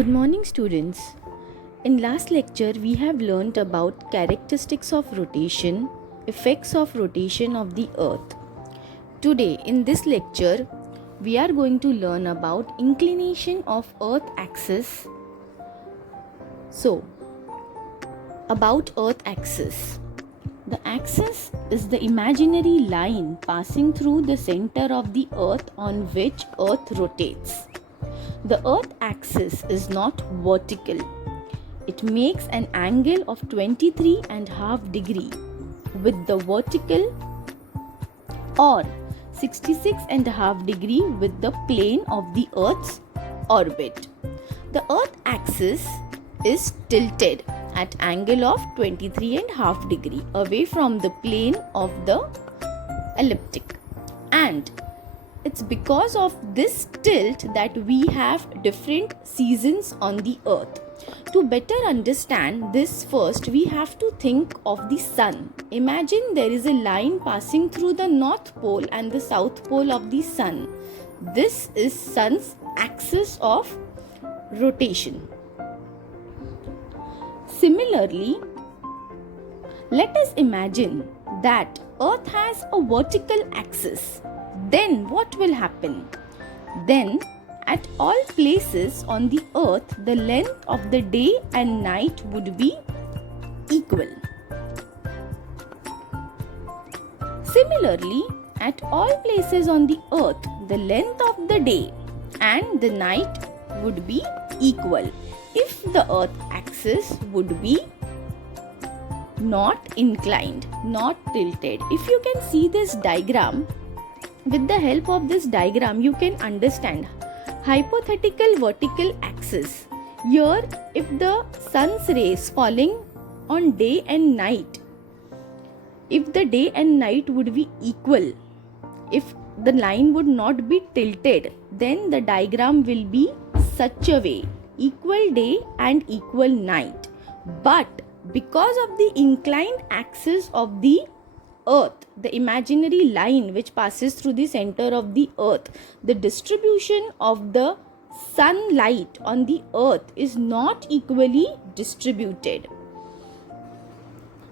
Good morning, students. In last lecture, we have learnt about characteristics of rotation, effects of rotation of the earth. Today, in this lecture, we are going to learn about inclination of earth axis. So, about earth axis. The axis is the imaginary line passing through the center of the earth on which earth rotates. The earth axis is not vertical. It makes an angle of 23.5 degree with the vertical or 66.5 degree with the plane of the earth's orbit. The earth axis is tilted at angle of 23.5 degree away from the plane of the elliptic, and it's because of this tilt that we have different seasons on the earth. To better understand this, first we have to think of the sun. Imagine there is a line passing through the north pole and the south pole of the sun. This is sun's axis of rotation. Similarly, let us imagine that earth has a vertical axis. Then what will happen? Then at all places on the earth, the length of the day and night would be equal. Similarly, at all places on the earth, the length of the day and the night would be equal if the earth axis would be not inclined, not tilted. If you can see this diagram, with the help of this diagram, you can understand hypothetical vertical axis. Here, if the sun's rays falling on day and night, if the day and night would be equal, if the line would not be tilted, then the diagram will be such a way, equal day and equal night. But because of the inclined axis of the earth, the imaginary line which passes through the center of the earth, the distribution of the sunlight on the earth is not equally distributed.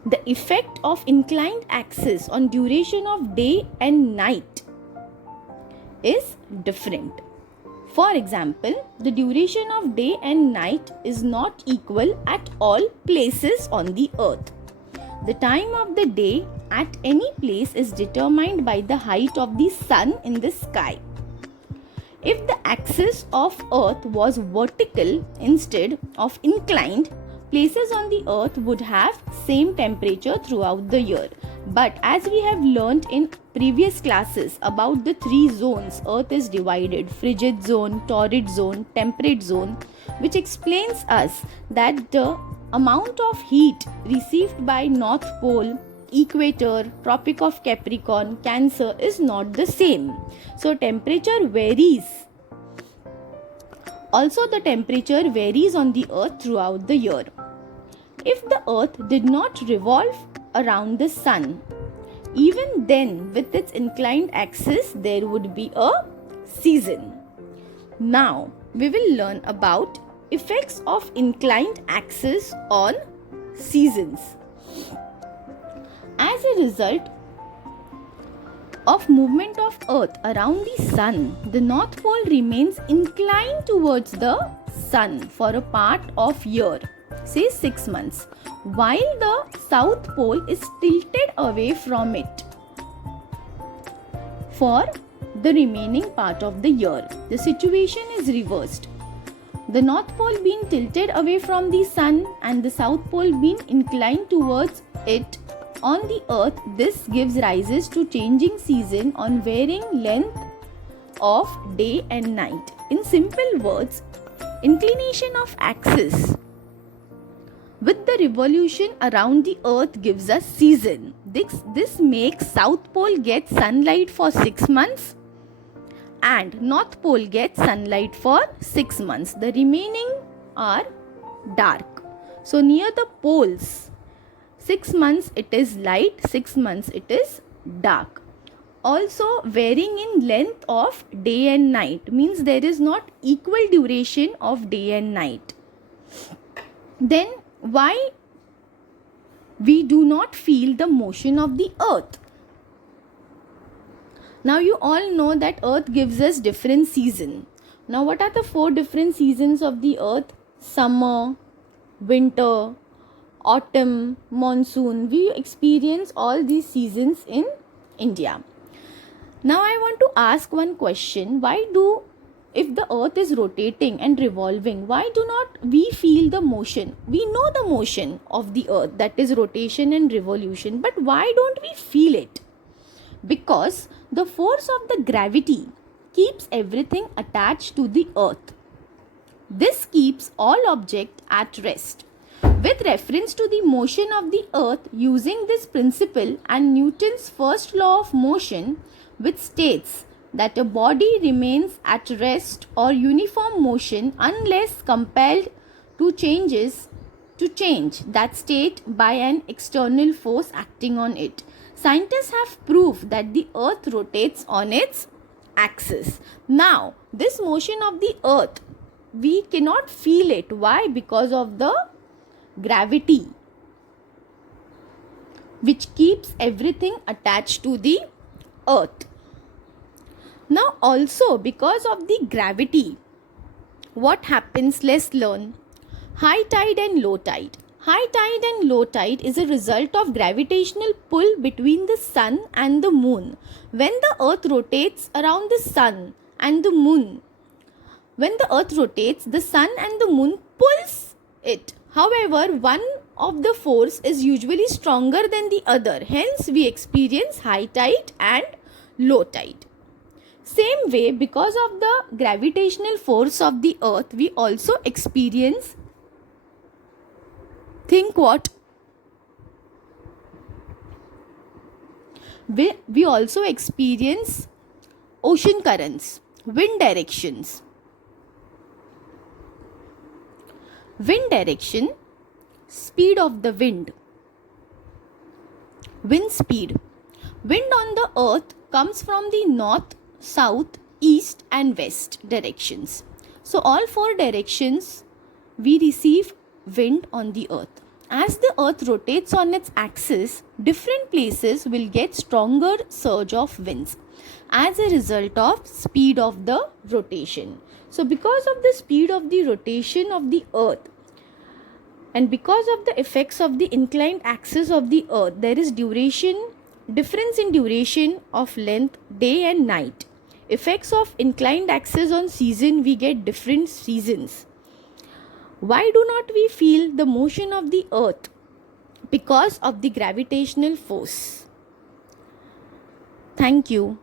The effect of inclined axis on duration of day and night is different. For example, the duration of day and night is not equal at all places on the earth. The time of the day at any place is determined by the height of the sun in the sky. If the axis of earth was vertical instead of inclined, places on the earth would have same temperature throughout the year. But as we have learnt in previous classes about the three zones earth is divided, frigid zone, torrid zone, temperate zone, which explains us that the amount of heat received by North Pole, Equator, Tropic of Capricorn, Cancer is not the same. So temperature varies. Also, the temperature varies on the earth throughout the year. If the earth did not revolve around the sun, even then with its inclined axis there would be a season. Now we will learn about effects of inclined axis on seasons. As a result of movement of earth around the sun, the north pole remains inclined towards the sun for a part of year, say 6 months, while the south pole is tilted away from it for the remaining part of the year. The situation is reversed. The north pole being tilted away from the sun and the south pole being inclined towards it on the earth, this gives rises to changing season on varying length of day and night. In simple words, inclination of axis with the revolution around the earth gives us season. This makes south pole get sunlight for 6 months and north pole gets sunlight for 6 months. The remaining are dark. So near the poles, 6 months it is light, 6 months it is dark. Also varying in length of day and night, means there is not equal duration of day and night. Then why we do not feel the motion of the earth? Now you all know that earth gives us different seasons. Now what are the 4 different seasons of the earth? Summer, winter, autumn, monsoon. We experience all these seasons in India. Now I want to ask one question. If the earth is rotating and revolving, why do not we feel the motion? We know the motion of the earth, that is rotation and revolution, but why don't we feel it? Because the force of the gravity keeps everything attached to the earth. This keeps all objects at rest. With reference to the motion of the earth, using this principle and Newton's first law of motion, which states that a body remains at rest or uniform motion unless compelled to change that state by an external force acting on it. Scientists have proved that the earth rotates on its axis. Now, this motion of the earth, we cannot feel it. Why? Because of the gravity, which keeps everything attached to the earth. Now also because of the gravity, what happens? Let's learn. High tide and low tide. High tide and low tide is a result of gravitational pull between the sun and the moon. When the earth rotates around the sun and the moon, when the earth rotates, the sun and the moon pulls it. However, one of the force is usually stronger than the other. Hence, we experience high tide and low tide. Same way, because of the gravitational force of the earth, we also experience, think what? We also experience ocean currents, wind directions. Wind direction, speed of the wind, wind speed. Wind on the earth comes from the north, south, east and west directions. So all 4 directions we receive wind on the earth. As the earth rotates on its axis, different places will get stronger surge of winds as a result of speed of the rotation. So because of the speed of the rotation of the earth and because of the effects of the inclined axis of the earth, there is difference in duration of length, day and night. Effects of inclined axis on season, we get different seasons. Why do not we feel the motion of the earth? Because of the gravitational force. Thank you.